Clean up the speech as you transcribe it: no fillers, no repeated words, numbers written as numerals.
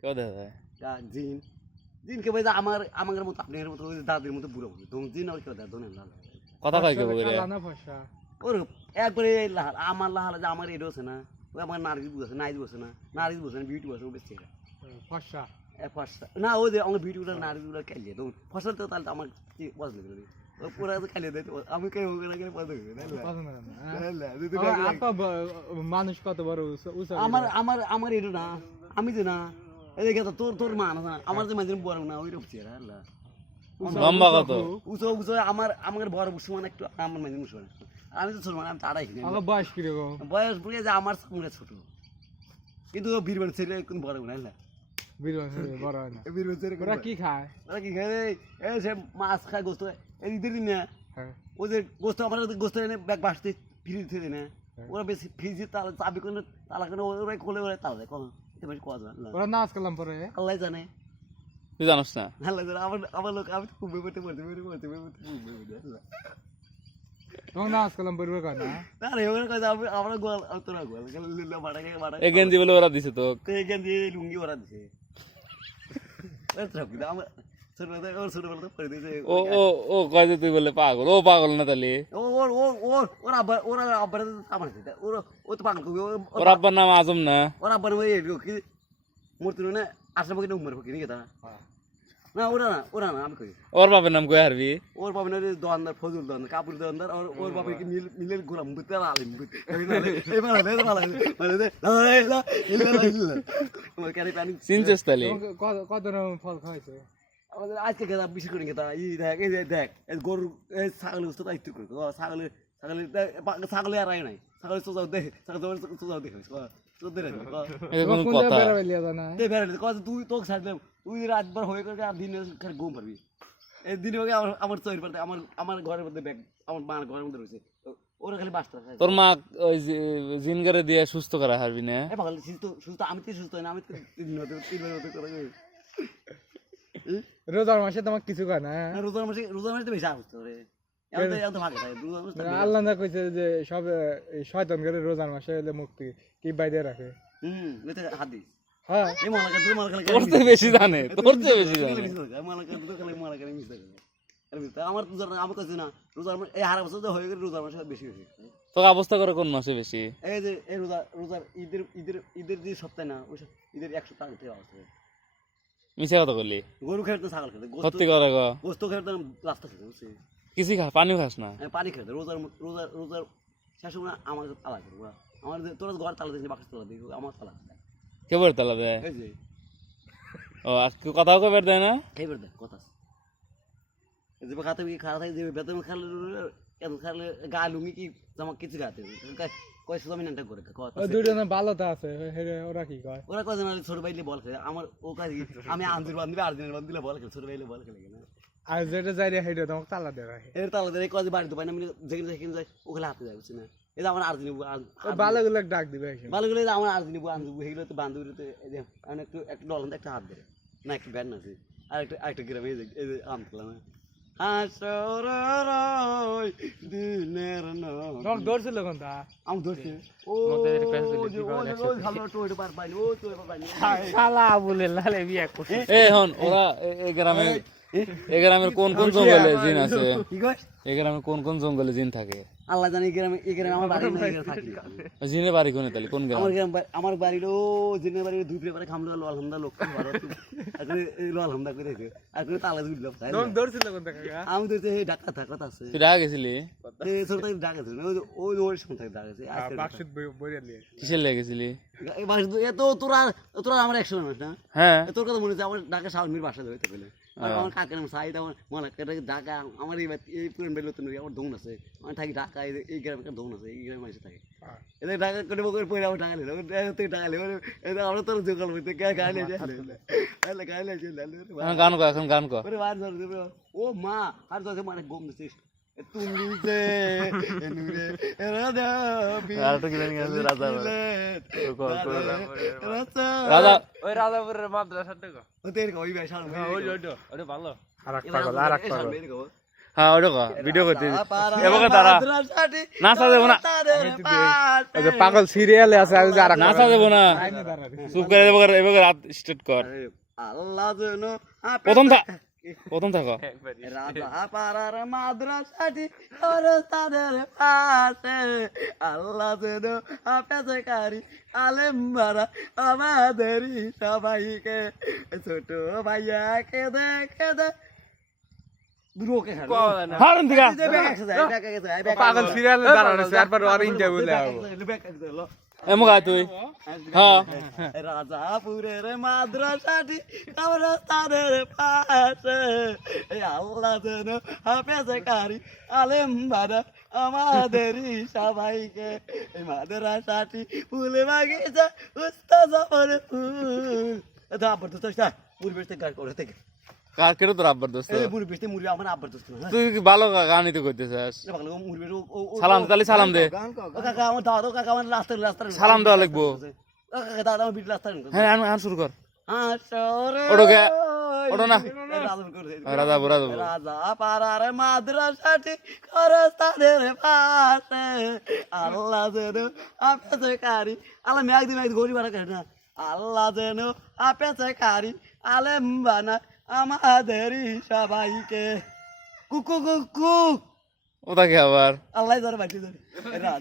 কেউ দেখা যায় জিন জিন কে ভাই আমার আমার মতো আপনার মতো দাদির মতো বুড়ো বুড়ো তুমি জিন আর কেউ দেখা ধরেন লাল কথা কয় কেউ করে ওর একবারে লাল আমার লাল যে আমার এডো আছে না ওই আমার নার্গিস বুঝছে নাইজ বুঝছে না নার্গিস বুঝছে না বিউটি বুঝছে ও বেশি ফর্সা ফর্সা না ওই যে আমার বিউটি গুলো নার্গিস গুলো খেলিয়ে তো ফসল তো তাহলে আমার কি পছন্দ করে ও পুরো খেলিয়ে দেয় আমি কে ওখানে গেলে পছন্দ করি মানুষ কত বড় আমার আমার আমার এডো না আমি যে না এদিকে তো তোর তোর মা না আমার যে মাঝে বড় না ওই রকম চেহারা আল্লাহ লম্বা কত উঁচু উঁচু আমার আমার বড় সমান একটু আমার মাঝে মুসমান আমি তো ছোট মানে আমি তাড়াই কিনে আমার বয়স কিরকম বয়স বুঝে যে আমার সঙ্গে ছোট কিন্তু বীরবান ছেলে কোন বড় না না বীরবান বড় হয় না বীরবান ছেলে ওরা কি খায় ওরা কি খায় এই সে মাছ খায় গোস্ত এই ঈদের দিন না ও যে গোস্ত আমার গোস্ত এনে ব্যাগ বাসতে ফ্রিজ থেকে না ওরা বেশি ফ্রিজে তালা চাবি করে তালা করে ওরা খোলে ওরা তালা দেয় কখন এটা বেশি কথা জানে ওরা নাচ করলাম পরে আল্লাহ জানে তুই জানোস না আল্লাহ জানে আমার আমার লোক আমি খুব বেবতে বলতে বলতে আল্লাহ তোমার নাচ করলাম পরিবার কয় না আরে ওরা কয় আমি আমরা গোল তোরা গোল লিল্লা বাড়াকে বাড়া এই গেঞ্জি বলে ওরা দিছে তো এই গেঞ্জি লুঙ্গি ওরা দিছে এত আমার ছোটবেলা ওর ছোটবেলা তো পরে দিয়েছে ও ও ও কয় যে তুই বলে পাগল ও পাগল না তাহলে ওর ওর ওর ওর আব্বা ওরা আব্বার আমার দিতে ওর ও তো পাগল ওর আব্বার নাম আজম না ওর আব্বার ওই কি মূর্তি না আসলে পক্ষে উমর পক্ষে নাকি তা না ওরা না আমি কই ওর বাবার নাম কই হারবি ওর বাবা না দোকানদার ফজল দোকানদার কাপড় দোকানদার আর ওর বাবা কি মিলের গোলাম বুতে আলিম বুতে এবার ভালো ভালো কেন পানি চিনছিস তাহলে কত রকম ফল খাইছে আমাদের আজকে গেদা বেশি করে গেদা ই দেখ এই দেখ গরু ছাগলের বস্তু দায়িত্ব করে ছাগলে ছাগলে ছাগলে আর আয় নাই ছাগলের সোজাও দেখে ছাগল সোজাও দেখে তোদের তুই তোকে ছাড় দে তুই রাতবার হয়ে করে আর দিনে খালি ঘুম পারবি এই দিনে আমার চোর পারতে আমার ঘরের মধ্যে ব্যাগ আমার মার ঘরের মধ্যে রয়েছে ওরা খালি বাসটা তোর মা ওই জিনগারে দিয়ে সুস্থ করা হারবি না সুস্থ সুস্থ আমি তো সুস্থ না আমি তো 3 দিন করে রোজার মাসে তোমার কিছু কয় না রোজার মাসে তো বেশি আসতে রে আল্লাহ না কইছে যে সব শয়তান করে রোজার মাসে হলে মুক্তি কি বাইরে রাখে হাদিস হ্যাঁ এই মালাকা তুই মালাকা তোর চেয়ে বেশি জানে তোর চেয়ে বেশি জানে মালাকা তুই খালি মালাকা মিস করে আমার রোজার আমি কইছি না রোজার এই হারা বছর তো হয়ে গেল রোজার মাসে বেশি বেশি তোর অবস্থা করে কোন মাসে বেশি এই যে এই রোজার ঈদের যে সপ্তাহ না ওই ঈদের 1 সপ্তাহ আগে থেকে অবস্থা মিছা কথা বললি গরু খেতে না ছাগল খেতে সত্যি করে গো গোস্ত খেতে রাস্তা খেতে বুঝছি কিছু খা পানিও খাস না পানি খেতে রোজার শেষ সময় আমার তালা করবো আমার তোর ঘর তালা দিয়েছে বাক্স তালা দিই আমার তালা কে বলে তালা দেয় এই যে ও আজকে কথাও কবে দেয় না এইবার দেখ কথা যে খাতে খাওয়া থাকে যে বেতন খালে এত খালে গা লুঙ্গি কি জামা কিছু গাতে কয় শুধু আমি নানটা করে দুইটা না ভালো তো আছে ওরা কি কয় ওরা কয় জানা ছোট ভাইলে বল খেলে আমার ও কাজ আমি আঞ্জুর বান্ধবী আর্জেন্টিনার বান্ধবী বল খেলে ছোট ভাইলে বল খেলে না আর যেটা যাই রে হেডে তোমাকে তালা দেয় এর তালা দেয় কয় বাড়ি তো পাই না আমি যেখানে যাই ওখানে হাতে যায় বুঝছি না এই যে আমার আর্জেন্টিনা ভালোগুলো ডাক দিবে ভালোগুলো আমার আর্জেন্টিনা আনজুবু এগুলো তো বান্ধবীতে একটু ডলান একটা হাত দেয় না একটু ব্যাট আছে আর একটা গ্রামে এই যে আম খেলাম দিনের ধরছিল কোনটা আমি ধরছি ও শালা বলে লালে বিয়া করছে এ হন ওরা এই গ্রামের কোন কোন জঙ্গলে জিন আছে কি কয় এই গ্রামে কোন কোন জঙ্গলে জিন থাকে আল্লাহ জানে এই গ্রামে আমার বাড়ি থাকি জিনের বাড়ি কোনে তাহলে কোন গ্রাম আমার বাড়িরও জিনের বাড়ি দুই প্লেট করে খামলো আলহামদুলিল্লাহ লোক আলহামদা করে আর করে তালা দুইলাম ধরছিল কোনটা কাকা আমি তো এই ঢাকা থাকত আছে তুই ঢাকা গেছিলি ছোট থেকে ঢাকা ছিল ওই ওই সময় থেকে ঢাকা গেছে বাক্সিত বইরা নিয়ে কিসের লেগে গেছিলি এই বাস এত তোরা আমার 100 মানুষ না হ্যাঁ তোর কথা মনে হচ্ছে আমার ঢাকা শাওমির বাসা যাবে তো বলে আমার কাকের নাম সাইদ আমার মনে ঢাকা আমার এই পুরান বেলো তো আমার দৌন আছে আমি থাকি ঢাকা এই গ্রামে একটা দৌন আছে এই গ্রামে মানুষ থাকে এদের ঢাকা করে পরে আমার ঢাকা নিল ঢাকা নিল আমরা তোর জোগাল বলতে গাইলে গাইলে গান কর এখন গান কর ও মা আর তো মানে গম দিছিস তুমি যে রাজা ওই রাজাপুরের মাদ্রাসাটা গো ওদের ওই ভাই ওটা ভালো আরেক পাগল হ্যাঁ ওটা কর ভিডিও করতে এবার তারা নাচা দেবো না ওই যে পাগল সিরিয়ালে আছে আর যে আরেকটা নাচা দেবো না চুপ করে এবার রাত স্টার্ট কর আল্লাহ যেন প্রথম থাকো রাজা পাড়ার মাদ্রাসাটি খরস্তাদের পাশে আল্লাহ যেন হাফেজকারী আলেম মারা আমাদেরই সবাইকে ছোট ভাইয়া কেঁদে কেঁদে দুটোকে হারুন দিকা পাগল সিরিয়ালে দাঁড়ানো আছে একবার আর ইন্টারভিউ লেও এমক আয় তুই হ্যাঁ রাজাপুরের মাদ্রাসাটি কবরস্থানের পাশে এই আল্লাহ যেন হাফেজকারী আলেম বানা আমাদেরই সবাইকে এই মাদ্রাসাটি ফুলে বাগিচা উস্তাদ আমার ফুল এটা আব্বার দোস্ত পরিবেশ থেকে গান করে থেকে কার কেটে তোর আব্বার দোস্ত এই পরিবেশ থেকে মুরবি আমার আব্বার দোস্ত না তুই কি ভালো গানই তো করতেছিস মুরবি সালাম তাহলে সালাম দে কাকা আমার দাদা কাকা আমার রাস্তায় সালাম দেওয়া লাগবো কাকা দাদা আমার বিট রাস্তায় হ্যাঁ আন শুরু কর আসরে ওটোকে ওটো না রাজা করে রাজা বুড়া রাজা পাড়ার মাদ্রাসাটি খরস্তাদের পাশে আল্লাহ যেন হাফেজকারী আল্লাহ একদিন গরিব বানা করে না আল্লাহ যেন হাফেজকারী আলেম বানা আমাদেরই সবাইকে কুকু কুকু ওটাকে আবার আল্লাহ ধরে বাঁচিয়ে ধরে